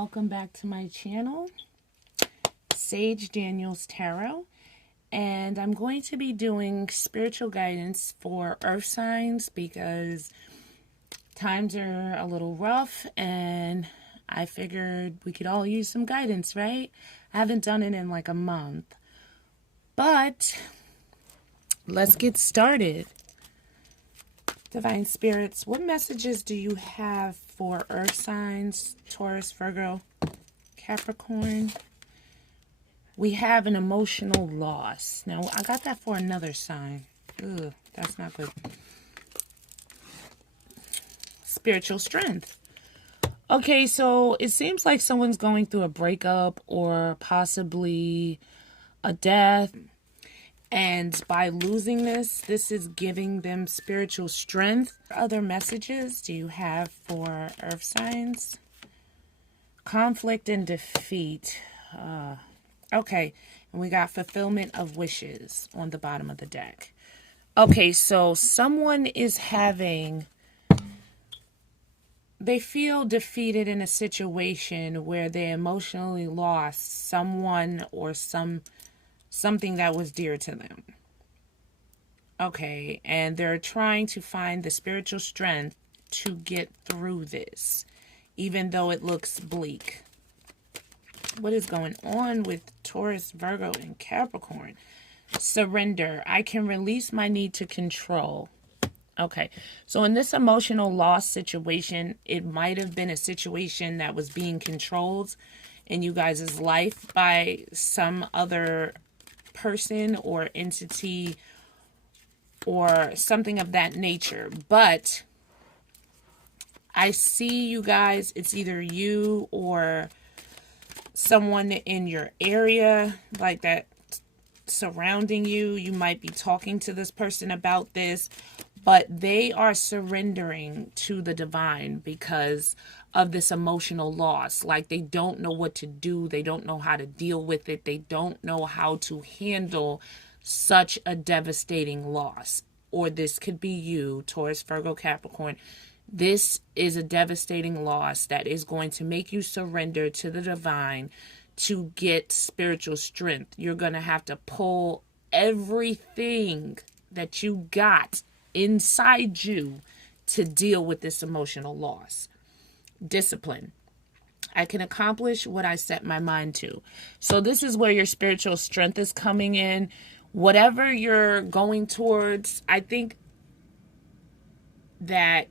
welcome back to my channel, Sage Daniels Tarot, and I'm going to be doing spiritual guidance for Earth signs because times are a little rough and I figured we could all use some guidance, right? I haven't done it in like a month, but let's get started. Divine Spirits, what messages do you have for Earth signs, Taurus, Virgo, Capricorn? We have an emotional loss. Now, I got that for another sign. Ugh, that's not good. Spiritual strength. Okay, so it seems like someone's going through a breakup or possibly a death. And by losing this is giving them spiritual strength. Other messages do you have for Earth signs? Conflict and defeat. Okay, and we got fulfillment of wishes on the bottom of the deck. Okay, so someone is they feel defeated in a situation where they emotionally lost someone or something that was dear to them. Okay, and they're trying to find the spiritual strength to get through this, even though it looks bleak. What is going on with Taurus, Virgo, and Capricorn? Surrender. I can release my need to control. Okay, so in this emotional loss situation, it might have been a situation that was being controlled in you guys' life by some other person or entity or something of that nature. But I see you guys, it's either you or someone in your area like that surrounding you. You might be talking to this person about this, but they are surrendering to the divine because of this emotional loss. Like they don't know what to do. They don't know how to deal with it. They don't know how to handle such a devastating loss. Or this could be you, Taurus, Virgo, Capricorn. This is a devastating loss that is going to make you surrender to the divine to get spiritual strength. You're going to have to pull everything that you got inside you to deal with this emotional loss. Discipline. I can accomplish what I set my mind to. So this is where your spiritual strength is coming in. Whatever you're going towards, I think that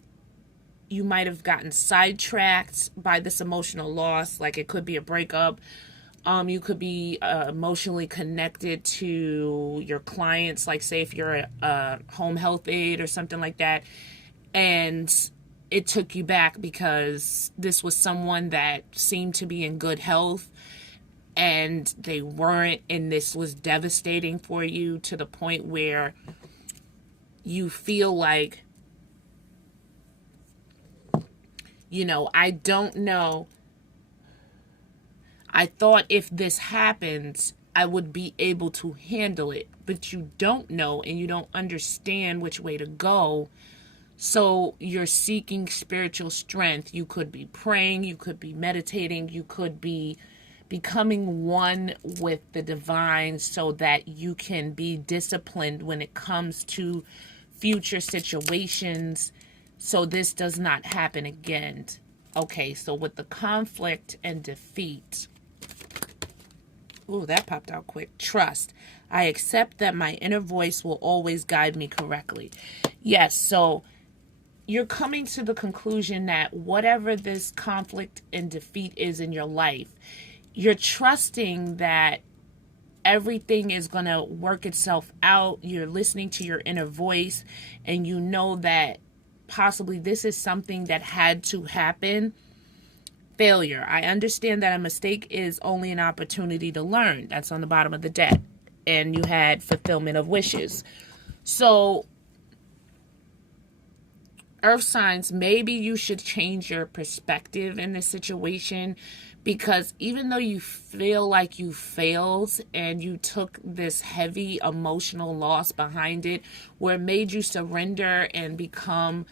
you might have gotten sidetracked by this emotional loss. Like it could be a breakup. You could be emotionally connected to your clients. Like say if you're a home health aide or something like that. And it took you back because this was someone that seemed to be in good health and they weren't, and this was devastating for you to the point where you feel like, you know, I don't know. I thought if this happens, I would be able to handle it, but you don't know and you don't understand which way to go. So you're seeking spiritual strength. You could be praying, you could be meditating, you could be becoming one with the divine so that you can be disciplined when it comes to future situations so this does not happen again. Okay, so with the conflict and defeat. Ooh, that popped out quick. Trust. I accept that my inner voice will always guide me correctly. Yes, so you're coming to the conclusion that whatever this conflict and defeat is in your life, you're trusting that everything is going to work itself out. You're listening to your inner voice, and you know that possibly this is something that had to happen. Failure. I understand that a mistake is only an opportunity to learn. That's on the bottom of the deck. And you had fulfillment of wishes. So Earth signs, maybe you should change your perspective in this situation, because even though you feel like you failed and you took this heavy emotional loss behind it, where it made you surrender and become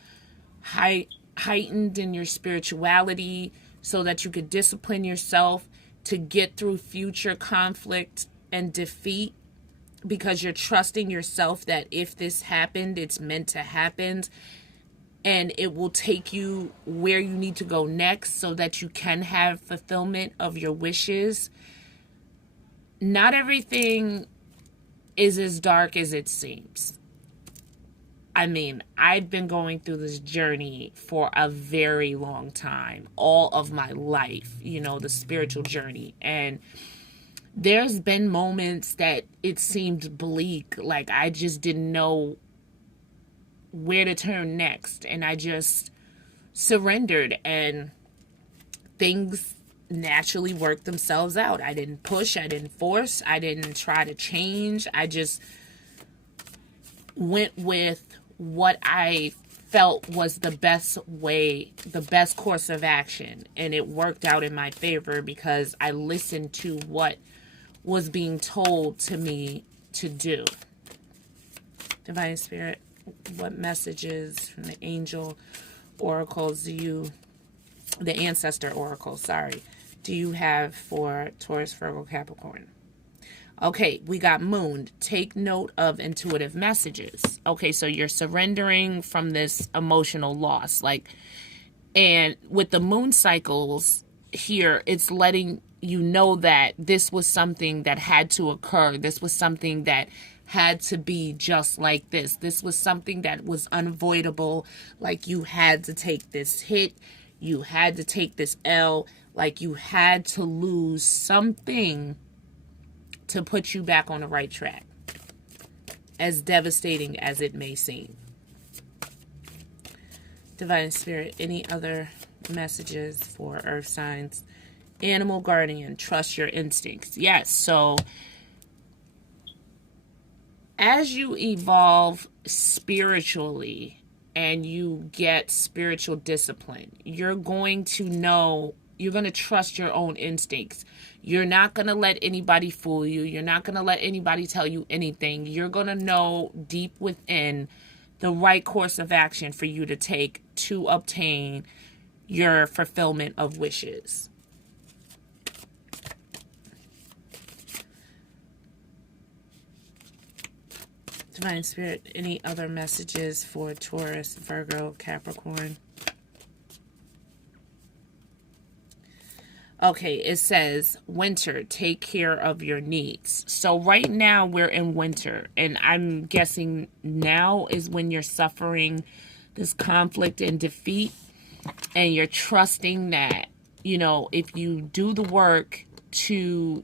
heightened in your spirituality, so that you could discipline yourself to get through future conflict and defeat, because you're trusting yourself that if this happened, it's meant to happen, and it will take you where you need to go next so that you can have fulfillment of your wishes. Not everything is as dark as it seems. I mean, I've been going through this journey for a very long time, all of my life, you know, the spiritual journey. And there's been moments that it seemed bleak, like I just didn't know where to turn next. And I just surrendered, and things naturally worked themselves out. I didn't push, I didn't force, I didn't try to change. I just went with what I felt was the best way, the best course of action. And it worked out in my favor because I listened to what was being told to me to do. Divine Spirit, what messages from the angel oracles the ancestor oracle, do you have for Taurus, Virgo, Capricorn? Okay, we got moon. Take note of intuitive messages. Okay, so you're surrendering from this emotional loss. And with the moon cycles here, it's letting you know that this was something that had to occur. This was something that had to be just like this. This was something that was unavoidable. Like you had to take this hit. You had to take this L. Like you had to lose something to put you back on the right track, as devastating as it may seem. Divine Spirit, any other messages for Earth signs? Animal guardian, trust your instincts. Yes, so as you evolve spiritually and you get spiritual discipline, you're going to know, you're going to trust your own instincts. You're not going to let anybody fool you. You're not going to let anybody tell you anything. You're going to know deep within the right course of action for you to take to obtain your fulfillment of wishes. Divine Spirit, any other messages for Taurus, Virgo, Capricorn? Okay, it says, winter, take care of your needs. So right now we're in winter, and I'm guessing now is when you're suffering this conflict and defeat, and you're trusting that, you know, if you do the work to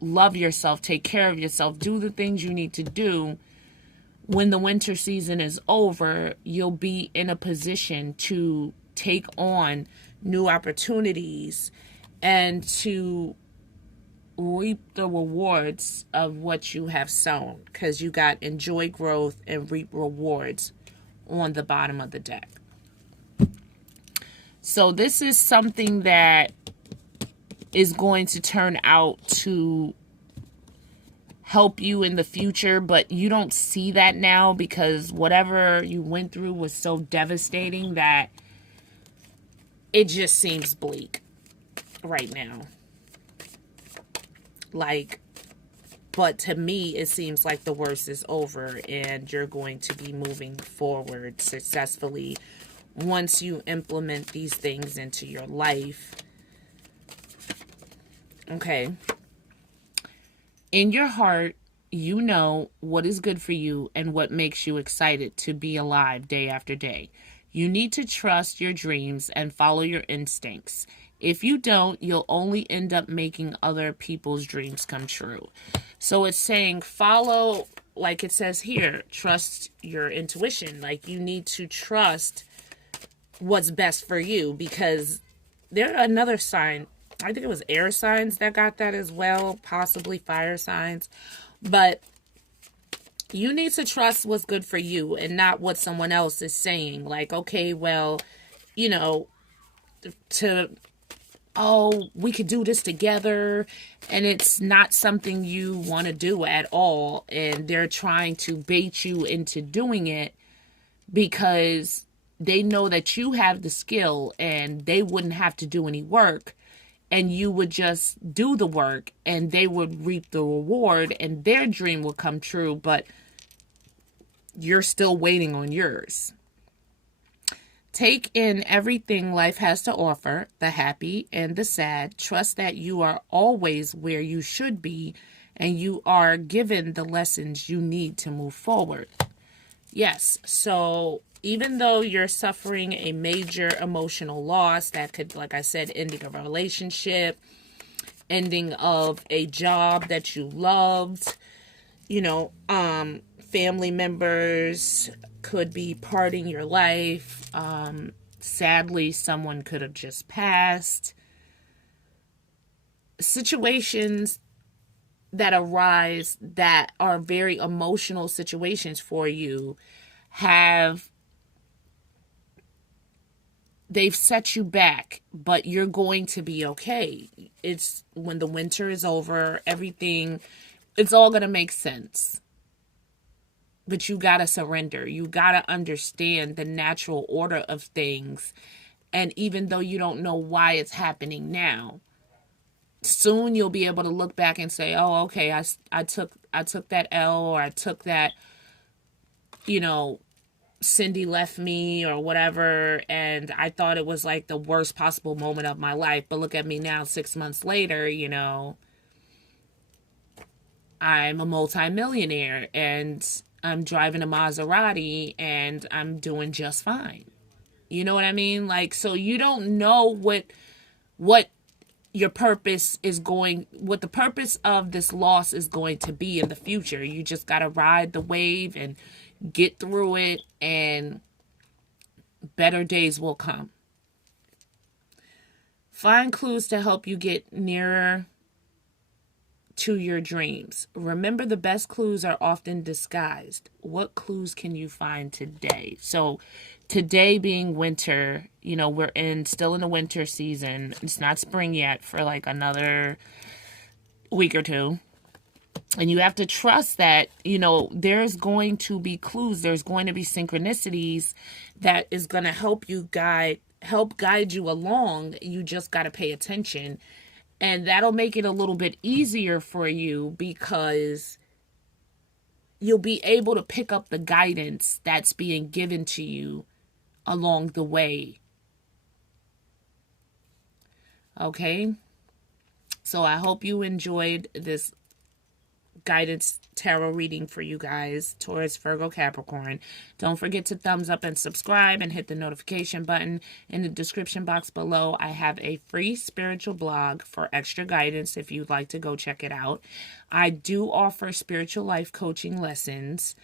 love yourself, take care of yourself, do the things you need to do, when the winter season is over, you'll be in a position to take on new opportunities and to reap the rewards of what you have sown, because you got enjoy growth and reap rewards on the bottom of the deck. So this is something that is going to turn out to help you in the future, but you don't see that now because whatever you went through was so devastating that it just seems bleak right now. But to me, it seems like the worst is over and you're going to be moving forward successfully once you implement these things into your life. Okay. In your heart, you know what is good for you and what makes you excited to be alive day after day. You need to trust your dreams and follow your instincts. If you don't, you'll only end up making other people's dreams come true. So it's saying follow, like it says here, trust your intuition. Like you need to trust what's best for you, because there are another sign, I think it was air signs that got that as well, possibly fire signs. But you need to trust what's good for you and not what someone else is saying. Like, okay, well, you know, we could do this together, and it's not something you want to do at all. And they're trying to bait you into doing it because they know that you have the skill and they wouldn't have to do any work, and you would just do the work and they would reap the reward and their dream would come true, but you're still waiting on yours. Take in everything life has to offer, the happy and the sad. Trust that you are always where you should be and you are given the lessons you need to move forward. Yes, so even though you're suffering a major emotional loss that could, like I said, ending a relationship, ending of a job that you loved, family members could be parting your life. Sadly, someone could have just passed. Situations that arise that are very emotional situations for you they've set you back, but you're going to be okay. It's when the winter is over, it's all going to make sense. But you got to surrender. You got to understand the natural order of things. And even though you don't know why it's happening now, soon you'll be able to look back and say, oh, okay, I took that L, or I took that, Cindy left me or whatever, and I thought it was like the worst possible moment of my life. But look at me now, 6 months later, I'm a multimillionaire and I'm driving a Maserati and I'm doing just fine. You know what I mean? Like, so you don't know what your purpose is what the purpose of this loss is going to be in the future. You just got to ride the wave and get through it, and better days will come. Find clues to help you get nearer to your dreams. Remember, the best clues are often disguised. What clues can you find today? So today being winter, we're still in the winter season. It's not spring yet for like another week or two. And you have to trust that, there's going to be clues. There's going to be synchronicities that is going to help guide you along. You just got to pay attention. And that'll make it a little bit easier for you because you'll be able to pick up the guidance that's being given to you along the way. Okay? So I hope you enjoyed this guidance tarot reading for you guys, Taurus, Virgo, Capricorn. Don't forget to thumbs up and subscribe and hit the notification button. In the description box below, I have a free spiritual blog for extra guidance if you'd like to go check it out. I do offer spiritual life coaching lessons,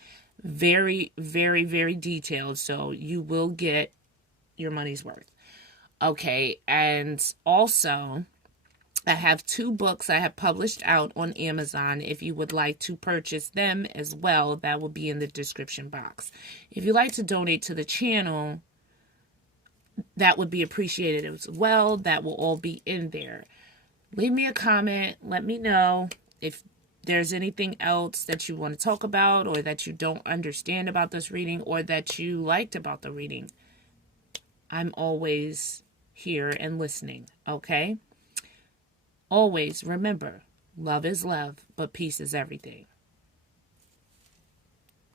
very, very, very detailed, so you will get your money's worth. Okay, and also I have 2 books I have published out on Amazon. If you would like to purchase them as well, that will be in the description box. If you'd like to donate to the channel, that would be appreciated as well. That will all be in there. Leave me a comment. Let me know if there's anything else that you want to talk about, or that you don't understand about this reading, or that you liked about the reading. I'm always here and listening, okay? Always remember, love is love, but peace is everything.